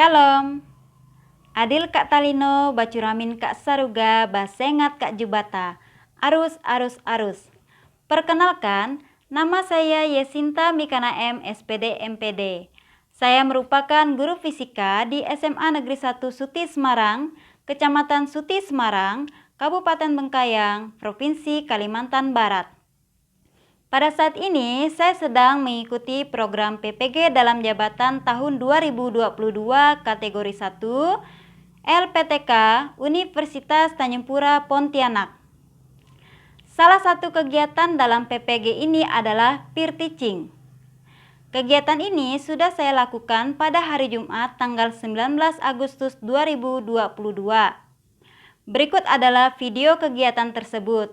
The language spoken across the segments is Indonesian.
Shalom. Adil Kak Talino, bacuramin Kak Saruga, basengat Kak Jubata. Arus, arus, arus. Perkenalkan, nama saya Yesinta Mikana M, SPD MPD. Saya merupakan guru fisika di SMA Negeri 1 Suti Semarang, Kecamatan Suti Semarang, Kabupaten Bengkayang, Provinsi Kalimantan Barat. Pada saat ini, saya sedang mengikuti program PPG dalam jabatan tahun 2022 kategori 1 LPTK Universitas Tanjung Pura Pontianak. Salah satu kegiatan dalam PPG ini adalah peer teaching. Kegiatan ini sudah saya lakukan pada hari Jumat tanggal 19 Agustus 2022. Berikut adalah video kegiatan tersebut.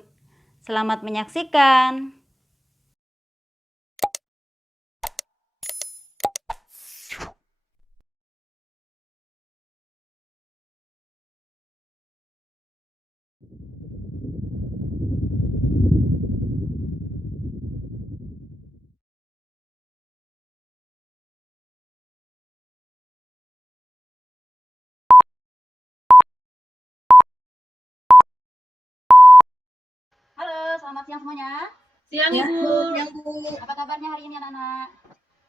Selamat menyaksikan. Halo, selamat siang semuanya. Siang, Ya, Ibu. siang, Bu. Apa kabarnya hari ini anak-anak?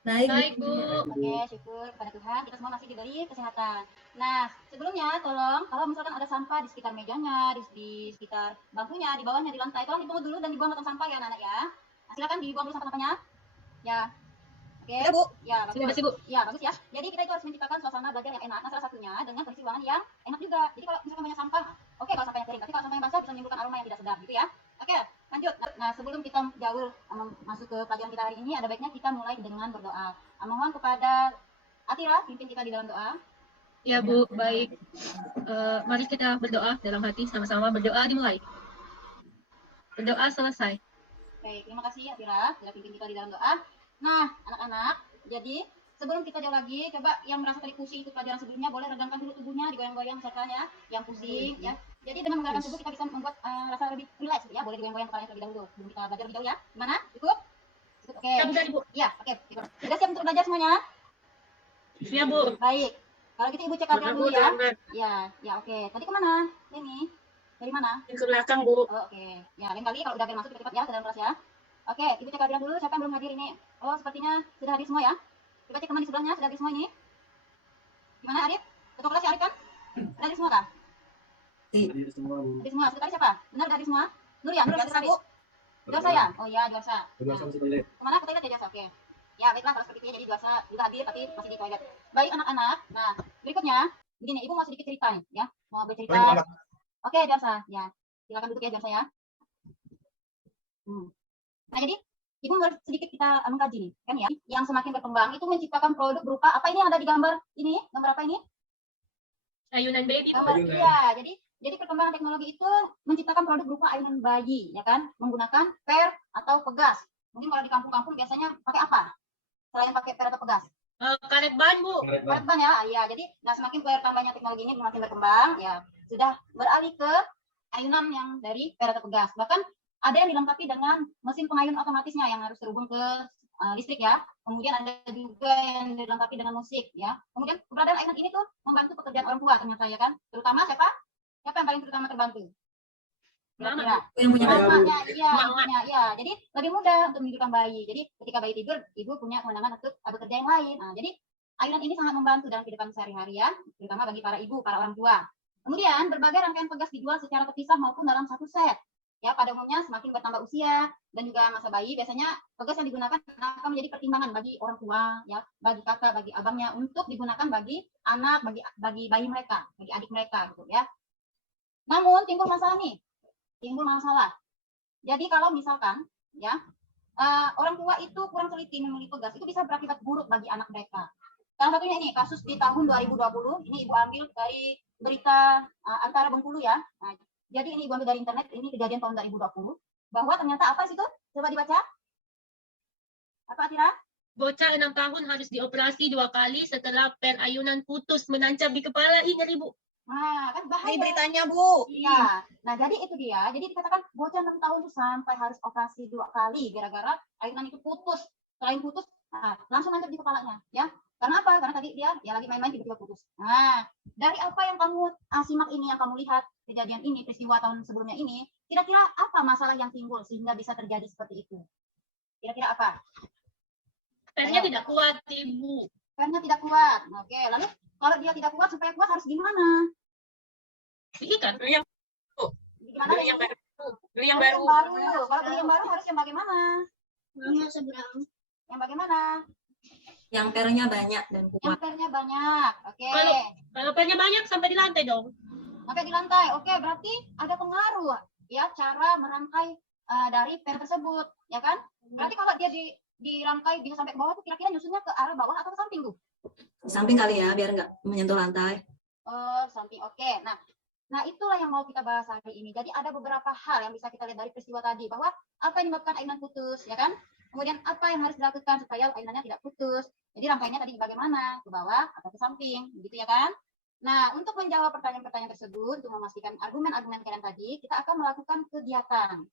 Baik, Bu. Oke, syukur pada Tuhan kita semua masih diberi kesehatan. Nah, sebelumnya tolong kalau misalkan ada sampah di sekitar mejanya, di sekitar bangkunya, di bawahnya, di lantai, tolong dipungut dulu dan dibuang ke tong sampah ya anak-anak ya. Nah, silakan dibuang dulu sampah-sampahnya. Ya. Oke. Ya, Bu. Ya, bagus. Terima kasih, Bu. Ya, bagus ya. Jadi kita itu harus menciptakan suasana belajar yang enak. Nah, salah satunya dengan kondisi ruangan yang enak juga. Jadi kalau misalkan banyak sampah, oke kalau sampahnya kering, tapi kalau sampahnya basah bisa menimbulkan aroma yang tidak sedap gitu ya. Oke, lanjut. Nah, sebelum kita jauh masuk ke pelajaran kita hari ini, ada baiknya kita mulai dengan berdoa. Mohon kepada Atira, pimpin kita di dalam doa. Ya, Bu, baik. Mari kita berdoa dalam hati, sama-sama berdoa dimulai. Berdoa selesai. Baik, terima kasih Atira sudah pimpin kita di dalam doa. Nah, anak-anak, jadi sebelum kita jauh lagi, coba yang merasa tadi pusing ikut pelajaran sebelumnya, boleh regangkan dulu tubuhnya, digoyang-goyang misalkan ya, yang pusing ya. Jadi dengan menggerakkan tubuh kita bisa membuat rasa lebih relax ya, boleh digoyang-goyang kepalanya terlebih dahulu sebelum kita belajar lebih jauh ya. Gimana? Cukup? Cukup, oke. Bu. Ya, oke. Sudah siap untuk belajar semuanya? Ya, Bu. Baik. Kalau gitu Ibu cek keadaan dulu ya. Ya, oke. Tadi kemana? Ini. Dari mana? Ke belakang, Bu. Oh, oke. Ya, lain kali kalau udah masuk cepat ya ke dalam kelas ya. Oke, Ibu cek keadaan dulu. Siapa yang belum hadir ini? Oh, sepertinya sudah hadir semua ya. Coba cek teman di sebelahnya, sudah hadir semua ini. Gimana, Arif? Ketua kelas ya, Arif kan? Sudah hadir semua kah? Hadir semua, Bu. Hadir semua. Sekretaris siapa? Benar sudah hadir semua? Nur ya? Nur sekretaris? Juarsa ya? Oh iya, Juarsa. Juarsa masih toilet. Kemana? Ke toilet ya, Juarsa? Oke. Ya, baiklah kalau seperti itu. Jadi Juarsa juga hadir tapi masih di toilet. Baik, anak-anak. Nah, berikutnya begini, Ibu mau sedikit cerita nih ya. Mau bercerita. Oke, Juarsa. Ya. Silakan duduk ya, Juarsa ya. Nah, jadi Ibu sedikit kita mengkaji nih, kan ya, yang semakin berkembang itu menciptakan produk berupa apa ini yang ada di gambar ini? Gambar apa ini? Ayunan baby, Bu. Iya, jadi perkembangan teknologi itu menciptakan produk berupa ayunan bayi, ya kan? Menggunakan per atau pegas. Mungkin kalau di kampung-kampung biasanya pakai apa? Selain pakai per atau pegas? Karet ban, Bu. Karet ban ya, iya. Jadi, nah semakin bertambahnya teknologi ini semakin berkembang, ya sudah beralih ke ayunan yang dari per atau pegas. Bahkan ada yang dilengkapi dengan mesin pengayun otomatisnya yang harus terhubung ke listrik ya. Kemudian ada juga yang dilengkapi dengan musik ya. Kemudian keberadaan ayunan ini tuh membantu pekerjaan orang tua ternyata ya kan. Terutama siapa? Siapa yang paling terutama terbantu? Mama. Yang punya mamanya, iya. Jadi lebih mudah untuk menidurkan bayi. Jadi ketika bayi tidur, ibu punya kewenangan untuk bekerja yang lain. Nah, jadi ayunan ini sangat membantu dalam kehidupan sehari-hari ya, terutama bagi para ibu, para orang tua. Kemudian berbagai rangkaian pegas dijual secara terpisah maupun dalam satu set. Ya, pada umumnya semakin bertambah usia dan juga masa bayi, biasanya pegas yang digunakan akan menjadi pertimbangan bagi orang tua, ya, bagi kakak, bagi abangnya untuk digunakan bagi anak, bagi bayi mereka, bagi adik mereka, gitu ya. Namun timbul masalah nih, Jadi kalau misalkan, ya, orang tua itu kurang teliti memilih pegas, itu bisa berakibat buruk bagi anak mereka. Salah satunya ini kasus di tahun 2020, ini Ibu ambil dari berita Antara Bengkulu ya. Nah, jadi ini Ibu ambil dari internet, ini kejadian tahun 2020, bahwa ternyata apa situ? Coba dibaca. Apa, Atira? Bocah 6 tahun harus dioperasi 2 kali setelah per ayunan putus menancap di kepala. Ih, ngeri, Bu. Nah, kan bahaya. Ini beritanya, Bu. Iya. Nah, jadi itu dia. Jadi dikatakan bocah 6 tahun itu sampai harus operasi 2 kali gara-gara ayunan itu putus. Selain putus, nah, langsung nancap di kepalanya, ya. Karena apa? Karena tadi dia lagi main-main tiba-tiba putus. Nah, dari apa yang kamu simak ini, yang kamu lihat kejadian ini, peristiwa tahun sebelumnya ini, kira-kira apa masalah yang timbul sehingga bisa terjadi seperti itu? Kira-kira apa? Pennya tidak kuat, Ibu. Pennya tidak kuat. Oke, lalu kalau dia tidak kuat, supaya kuat harus gimana? Diikat, beli yang Gimana? beli yang baru. Beli yang Beli baru. yang baru. Kalau beli yang baru harus yang bagaimana? seberang. Yang bagaimana? Yang pernya banyak dan Yang kuat. pernya banyak. Oke. Kalau pennya banyak sampai di lantai dong. Sampai di lantai. Oke, berarti ada pengaruh ya cara merangkai dari pen tersebut, ya kan? Berarti kalau dia dirangkai bisa sampai ke bawah tuh kira-kira nyusunnya ke arah bawah atau ke samping tuh? Di samping kali ya, biar nggak menyentuh lantai. Oh, samping. Oke. Nah, itulah yang mau kita bahas hari ini. Jadi ada beberapa hal yang bisa kita lihat dari peristiwa tadi, bahwa apa yang menyebabkan ayunan putus, ya kan? Kemudian apa yang harus dilakukan supaya ayunannya tidak putus. Jadi rangkaiannya tadi bagaimana? Ke bawah atau ke samping, begitu ya kan? Nah, untuk menjawab pertanyaan-pertanyaan tersebut, untuk memastikan argumen-argumen kalian tadi, kita akan melakukan kegiatan.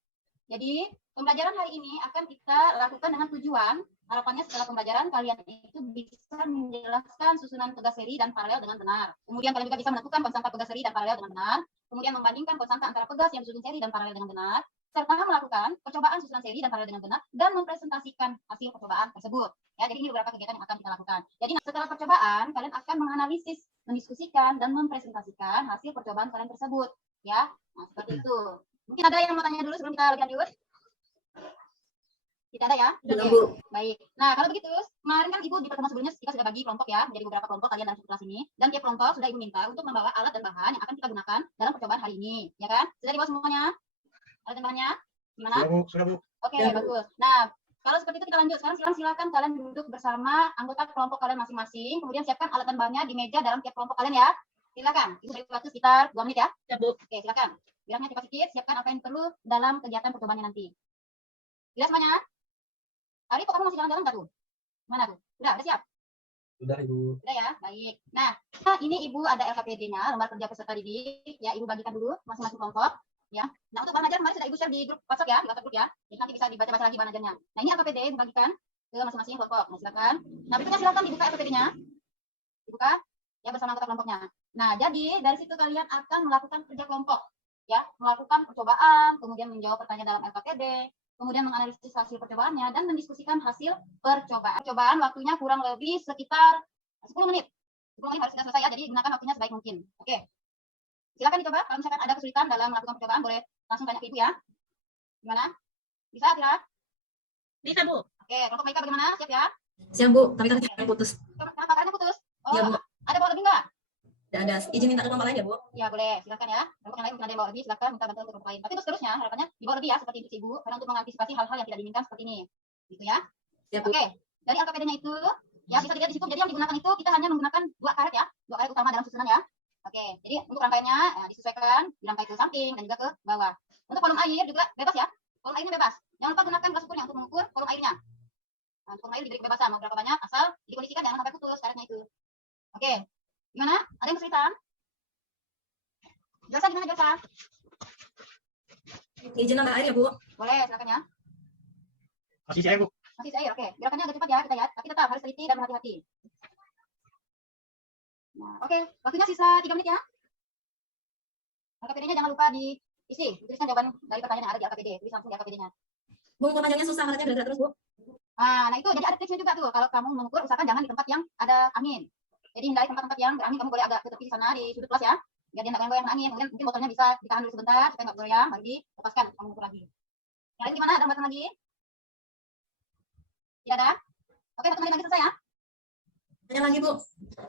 Jadi, pembelajaran hari ini akan kita lakukan dengan tujuan, harapannya setelah pembelajaran kalian itu bisa menjelaskan susunan pegas seri dan paralel dengan benar. Kemudian kalian juga bisa menentukan konsangka pegas seri dan paralel dengan benar. Kemudian membandingkan konsangka antara pegas yang disusun seri dan paralel dengan benar. Serta melakukan percobaan susunan seri dan paralel dengan benar dan mempresentasikan hasil percobaan tersebut. Ya, jadi ini beberapa kegiatan yang akan kita lakukan. Jadi setelah percobaan, kalian akan menganalisis, mendiskusikan, dan mempresentasikan hasil percobaan kalian tersebut. Ya, nah seperti itu. Mungkin ada yang mau tanya dulu sebelum kita lebih lanjut? Tidak ada ya? Belum, Oke, Bu. baik. Nah, kalau begitu, kemarin kan Ibu di pertemuan sebelumnya kita sudah bagi kelompok ya, menjadi beberapa kelompok kalian dalam kelas ini. Dan tiap kelompok sudah Ibu minta untuk membawa alat dan bahan yang akan kita gunakan dalam percobaan hari ini. Ya kan? Sudah dibawa semuanya? Alat dan bahannya? Gimana? Sudah, Bu. Oke, Ya, Bu. bagus. Nah, kalau seperti itu kita lanjut. Sekarang silakan kalian duduk bersama anggota kelompok kalian masing-masing. Kemudian siapkan alat dan bahannya di meja dalam tiap kelompok kalian ya. Silakan. Ibu beri waktu sekitar 2 menit ya. Ya, Bu. Oke, silakan. Bilangnya cepat sedikit, siapkan apa yang perlu dalam kegiatan percobaannya nanti. Jelas semuanya? Ari, kok kamu masih jalan-jalan nggak tuh? Mana tuh? Udah siap? Sudah, Ibu. Udah ya, baik. Nah, ini Ibu ada LKPD-nya, lembar kerja peserta didik. Ya, Ibu bagikan dulu masing-masing kelompok. Ya. Nah, untuk bahan ajar kemarin sudah Ibu share di grup WhatsApp ya, di WhatsApp grup ya. Jadi nanti bisa dibaca-baca lagi bahan ajarnya. Nah, ini LKPD Ibu bagikan ke masing-masing kelompok. Nah, silakan. Nah, berikutnya silakan dibuka LKPD-nya. Dibuka ya bersama anggota kelompoknya. Nah, jadi dari situ kalian akan melakukan kerja kelompok. Ya, melakukan percobaan, kemudian menjawab pertanyaan dalam LKPD, kemudian menganalisis hasil percobaannya dan mendiskusikan hasil percobaan. Percobaan waktunya kurang lebih sekitar 10 menit. 10 menit harus sudah selesai ya, jadi gunakan waktunya sebaik mungkin. Oke. Silakan dicoba, kalau misalkan ada kesulitan dalam melakukan percobaan boleh langsung tanya ke Ibu ya. Gimana? Bisa tidak? Bisa, Bu. Oke, kelompok mereka bagaimana? Siap ya? Siap, Bu. Tapi kan putus. Kenapa karena putus? Oh, Iya, Bu. ada bawa lebih nggak? Tidak ada. Izin minta ke kelompok lain ya, Bu. Ya boleh, silakan ya. Kelompok yang lain mungkin ada yang bawa lebih, silakan minta bantuan ke kelompok lain. Tapi untuk seterusnya harapannya dibawa lebih ya, seperti itu Ibu, karena untuk mengantisipasi hal-hal yang tidak diinginkan seperti ini. Gitu ya. Siap, Bu. Oke, dari LKPD-nya itu ya bisa dilihat di situ. Jadi yang digunakan itu kita hanya menggunakan 2 karet ya, 2 karet utama dalam susunan ya. Oke, jadi untuk rangkaiannya disesuaikan, dirangkai ke samping dan juga ke bawah. Untuk volume air juga bebas ya. Volume airnya bebas. Jangan lupa gunakan gelas ukurnya untuk mengukur volume airnya. Nah, untuk volume air diberi kebebasan mau berapa banyak, asal dikondisikan jangan sampai putus karetnya itu. Oke, gimana? Ada yang kesulitan? Josa gimana Josa? Izin nambah air ya, Bu. Boleh, silakan ya. Masih saya, Bu. Masih cair, oke. Gerakannya agak cepat ya kita ya, tapi tetap harus teliti dan berhati-hati. Nah, oke, waktunya sisa 3 menit ya. LKPD-nya jangan lupa diisi, tuliskan jawaban dari pertanyaan yang ada di LKPD, tulis langsung di LKPD-nya. Bu, panjangnya susah, makanya berat terus, Bu. Nah, itu jadi ada tipsnya juga tuh. Kalau kamu mengukur, usahakan jangan di tempat yang ada angin. Jadi hindari tempat-tempat yang berangin, kamu boleh agak ke tepi sana di sudut kelas ya. Biar dia nggak goyang angin. Kemudian mungkin botolnya bisa ditahan dulu sebentar supaya nggak goyang, baru dilepaskan kamu mengukur lagi. Yang lain gimana? Ada hambatan lagi? Tidak ada? Oke, 1 menit lagi selesai ya. Tanya lagi, Bu.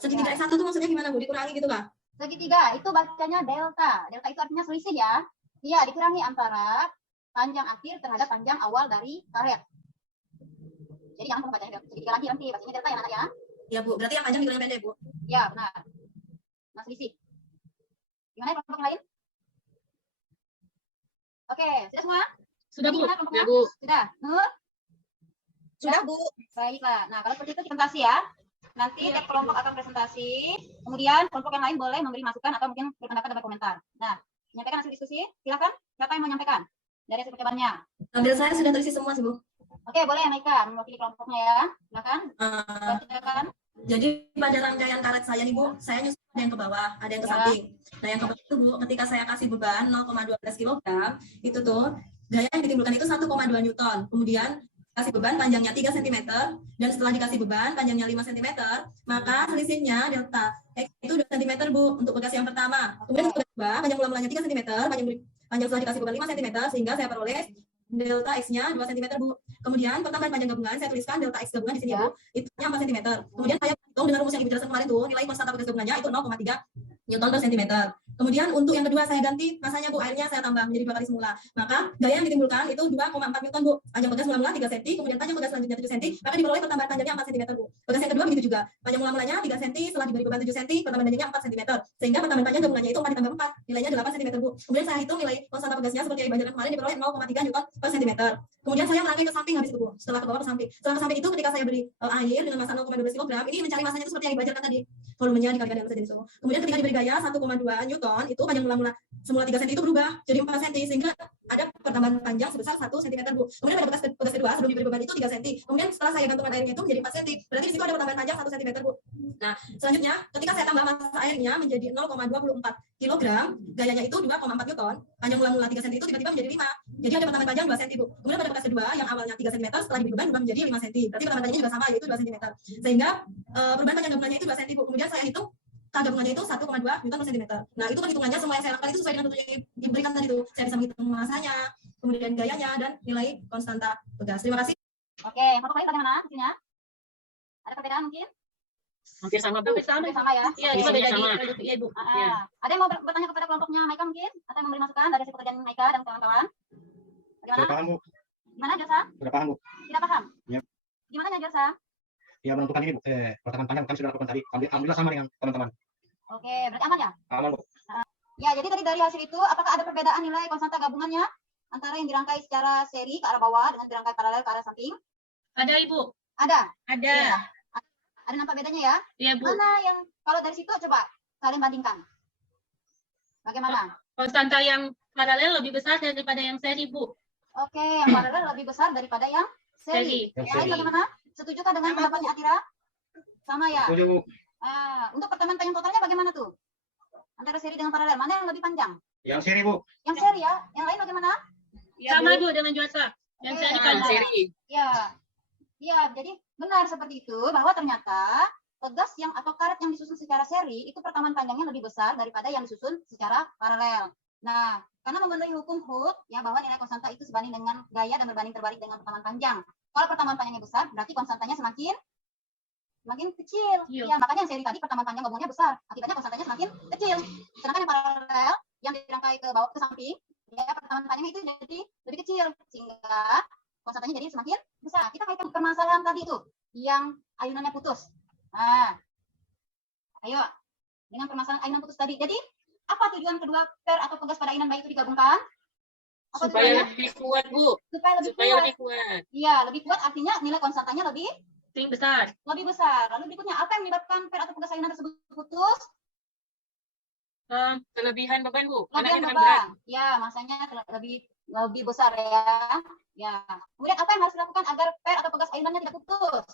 Segitiga S1 tuh maksudnya gimana, Bu? Dikurangi gitu kah? Segitiga itu bacanya delta. Delta itu artinya selisih ya. Iya, dikurangi antara panjang akhir terhadap panjang awal dari karet. Jadi jangan bacanya segitiga lagi nanti, bacanya delta ya anak ya. Ya, Bu. Berarti yang panjang dikurangi pendek, Bu. Ya, benar. Nah, selisih. Gimana ya kelompok lain? Oke, sudah semua? Sudah, Bu. Gimana kelompoknya? Ya, Bu. Sudah. Nur? Sudah, Bu. Baiklah. Nah, kalau seperti itu presentasi ya. Nanti tiap kelompok akan presentasi. Kemudian kelompok yang lain boleh memberi masukan atau mungkin berpendapat dan berkomentar. Nah, menyampaikan hasil diskusi. Silakan. Siapa yang mau menyampaikan dari hasil percobaannya? Ambil saya sudah terisi semua sih, Bu. Oke, boleh ya Naika mewakili kelompoknya ya. Silakan. Eh, Bacakan. Jadi pada rangkaian karet saya nih Bu, saya nyusun ada yang ke bawah, ada yang ke samping. Nah yang ke bawah itu Bu, ketika saya kasih beban 0,12 kg, itu tuh gaya yang ditimbulkan itu 1,2 Newton. Kemudian kasih beban panjangnya 3 cm, dan setelah dikasih beban panjangnya 5 cm, maka selisihnya delta X itu 2 cm Bu, untuk bekas yang pertama. Kemudian untuk bekas kedua, panjang mula-mulanya 3 cm, panjang setelah dikasih beban 5 cm, sehingga saya peroleh delta X-nya 2 cm Bu. Kemudian pertambahan panjang gabungan saya tuliskan delta X gabungan di sini ya Bu, itu 4 cm. Kemudian saya hitung dengan rumus yang Ibu jelaskan kemarin tuh, nilai konstanta pegas gabungannya itu 0,3 Newton per centimeter. Kemudian untuk yang kedua saya ganti masanya Bu, airnya saya tambah menjadi 2 kali semula. Maka gaya yang ditimbulkan itu 2,4 Newton Bu. Panjang pegas mula-mula 3 cm, kemudian panjang pegas selanjutnya 7 cm, maka diperoleh pertambahan panjangnya 4 cm Bu. Pegas yang kedua begitu juga. Panjang mula-mulanya 3 cm, setelah diberi beban 7 cm, pertambahan panjangnya 4 cm. Sehingga pertambahan panjang gabungannya itu 4 ditambah 4, nilainya 8 cm Bu. Kemudian saya hitung nilai konstanta pegasnya seperti yang Ibu ajarkan kemarin, diperoleh 0,3 Newton per centimeter. Kemudian saya merangkai ke samping habis itu Bu. Setelah ke bawah ke samping. Setelah ke samping itu ketika saya beri air dengan massa 0,12 kg, ini mencari masanya itu seperti yang Ibu ajarkan tadi. Volumenya dikalikan dengan saja. Kemudian ketika diberi gaya 1,2 Newton, itu panjang mula-mula semula 3 cm itu berubah jadi 4 cm, sehingga ada pertambahan panjang sebesar 1 cm Bu. Kemudian pada bekas kedua sebelum diberi beban itu 3 cm. Kemudian setelah saya gantungan airnya itu menjadi 4 cm. Berarti di situ ada pertambahan panjang 1 cm Bu. Nah, selanjutnya ketika saya tambah massa airnya menjadi 0,24 kg, gayanya itu 2,4 Newton, panjang mula-mula 3 cm itu tiba-tiba menjadi 5. Jadi ada pertambahan panjang 2 cm Bu. Kemudian pada bekas kedua yang awalnya 3 cm setelah diberi beban berubah menjadi 5 cm. Berarti pertambahan panjangnya juga sama, yaitu 2 cm. Sehingga perubahan panjang gabungannya itu 2 cm Bu. Kemudian saya hitung gabungannya itu 1,2 Newton per centimeter. Nah, itu perhitungannya semua yang saya lakukan itu sesuai dengan petunjuk yang diberikan tadi itu. Saya bisa menghitung masanya, kemudian gayanya, dan nilai konstanta pegas. Terima kasih. Oke, yang kelompok lain bagaimana hasilnya? Ada perbedaan mungkin? Hampir sama Bu. Hampir sama. Hampir sama ya? Iya, cuma beda di ya Ibu. Iya. Ada yang mau bertanya kepada kelompoknya Maika mungkin? Atau yang memberi masukan dari hasil pekerjaan Maika dan kawan-kawan? Sudah Bagaimana? paham Bu. Gimana Josa? Sudah paham Bu. Tidak paham? Ya. Gimana ya Josa? Ya menentukan ini Bu. Pertemuan panjang kami sudah lakukan tadi. Alhamdulillah sama dengan teman-teman. Oke, berarti aman ya? Aman Bu. Ya, jadi tadi dari hasil itu, apakah ada perbedaan nilai konstanta gabungannya antara yang dirangkai secara seri ke arah bawah dengan dirangkai paralel ke arah samping? Ada Ibu. Ada. Ada. Iya. Ada nampak bedanya ya? Iya Bu. Mana yang kalau dari situ coba kalian bandingkan. Bagaimana? Konstanta yang paralel lebih besar daripada yang seri Bu. Oke, yang paralel lebih besar daripada yang seri. Yang Yang lain seri. bagaimana? Setujukah dengan pendapatnya Atira? Sama ya? Setuju Bu. Untuk pertemuan panjang totalnya bagaimana tuh? Antara seri dengan paralel, mana yang lebih panjang? Yang seri Bu. Yang seri ya? Yang lain bagaimana? Sama Bu dengan Josa. Yang Oke, seri ya. panjang. Ya, ya, jadi benar seperti itu bahwa ternyata pegas yang atau karet yang disusun secara seri itu pertemuan panjangnya lebih besar daripada yang disusun secara paralel. Nah, karena memenuhi hukum Hooke ya bahwa nilai konstanta itu sebanding dengan gaya dan berbanding terbalik dengan pertemuan panjang. Kalau pertemuan panjangnya besar, berarti konstantanya semakin kecil. Kecil. Ya, makanya yang seri tadi pertemuan panjang gabungnya besar, akibatnya konstantanya semakin kecil. Sedangkan yang paralel yang dirangkai ke bawah ke samping, ya pertemuan panjangnya itu jadi lebih kecil sehingga konstantanya jadi semakin besar. Kita kaitkan permasalahan tadi itu yang ayunannya putus. Nah, ayo dengan permasalahan ayunan putus tadi. Jadi apa tujuan kedua per atau pegas pada ayunan bayi itu digabungkan? Apa tujuannya? lebih kuat Bu. Supaya lebih kuat. kuat. Iya, lebih kuat artinya nilai konstantanya lebih Besar. besar. Lalu berikutnya apa yang menyebabkan per atau pegas ayunan tersebut putus? Kelebihan beban Bu. Kelebihan beban. Ya, masanya lebih besar ya. Ya. Kemudian apa yang harus dilakukan agar per atau pegas ayunannya tidak putus?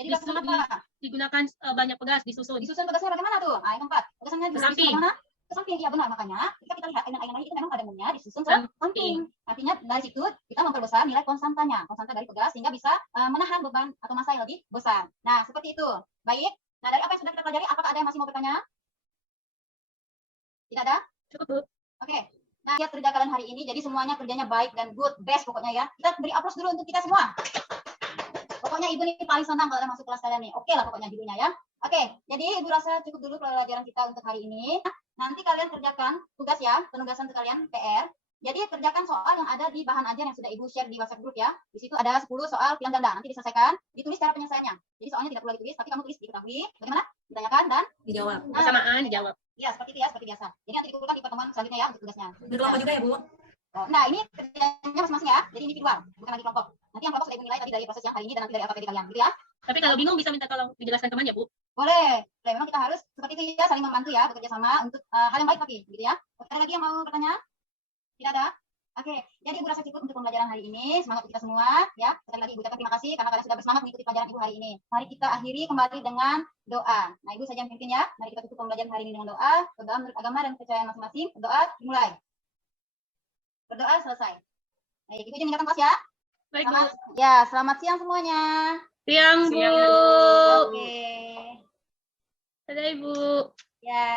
Jadi lakukan apa? Digunakan banyak pegas disusun. Disusun pegasnya bagaimana tuh? Yang keempat, pegasannya Ke samping. Ke samping, iya benar. Makanya ketika kita lihat ayunan-ayunan bayi itu memang pada umumnya disusun ke samping. Artinya dari situ kita memperbesar nilai konstantanya, konstanta dari pegas sehingga bisa menahan beban atau massa yang lebih besar. Nah, seperti itu. Baik. Nah, dari apa yang sudah kita pelajari, apakah ada yang masih mau bertanya? Tidak ada? Cukup Bu. Oke. Nah, lihat kerja kalian hari ini, jadi semuanya kerjanya baik dan good, best pokoknya ya. Kita beri aplaus dulu untuk kita semua. Pokoknya Ibu nih paling senang kalau ada masuk kelas kalian nih. Oke lah pokoknya judulnya ya. Oke, jadi Ibu rasa cukup dulu pelajaran kita untuk hari ini. Nanti kalian kerjakan tugas ya, penugasan untuk kalian PR. Jadi kerjakan soal yang ada di bahan ajar yang sudah Ibu share di WhatsApp group ya. Di situ ada 10 soal pilihan ganda. Nanti diselesaikan, ditulis cara penyelesaiannya. Jadi soalnya tidak perlu ditulis, tapi kamu tulis diketahui. Bagaimana? Ditanyakan dan Dijawab. Bersamaan dijawab. ya seperti itu ya, seperti biasa. Jadi nanti dikumpulkan di pertemuan selanjutnya ya untuk tugasnya. Berkelompok juga ya Bu. Nah, ini kerjanya masing-masing ya. Jadi individual, bukan lagi kelompok. Nanti yang kelompok sudah Ibu nilai tadi dari proses yang hari ini dan nanti dari AKPD kalian, gitu ya. Tapi kalau bingung bisa minta tolong dijelaskan teman ya Bu. Boleh. Memang kita harus seperti itu ya, saling membantu ya, bekerja sama untuk hal yang baik tapi gitu ya. Oke, ada lagi yang mau bertanya? Tidak ada? Oke, jadi Ibu rasa cukup untuk pembelajaran hari ini. Semangat kita semua, ya. Sekali lagi Ibu ucapkan terima kasih karena kalian sudah bersemangat mengikuti pelajaran Ibu hari ini. Mari kita akhiri kembali dengan doa. Nah, Ibu saja yang pimpin ya. Mari kita tutup pembelajaran hari ini dengan doa. Berdoa menurut agama dan kepercayaan masing-masing. Berdoa dimulai. Berdoa selesai. Baik, Ibu izin meninggalkan kelas ya. Baik, Bu. Selamat, ya, selamat siang semuanya. Siang, Bu. Oke. Dadah, Ibu. Ya.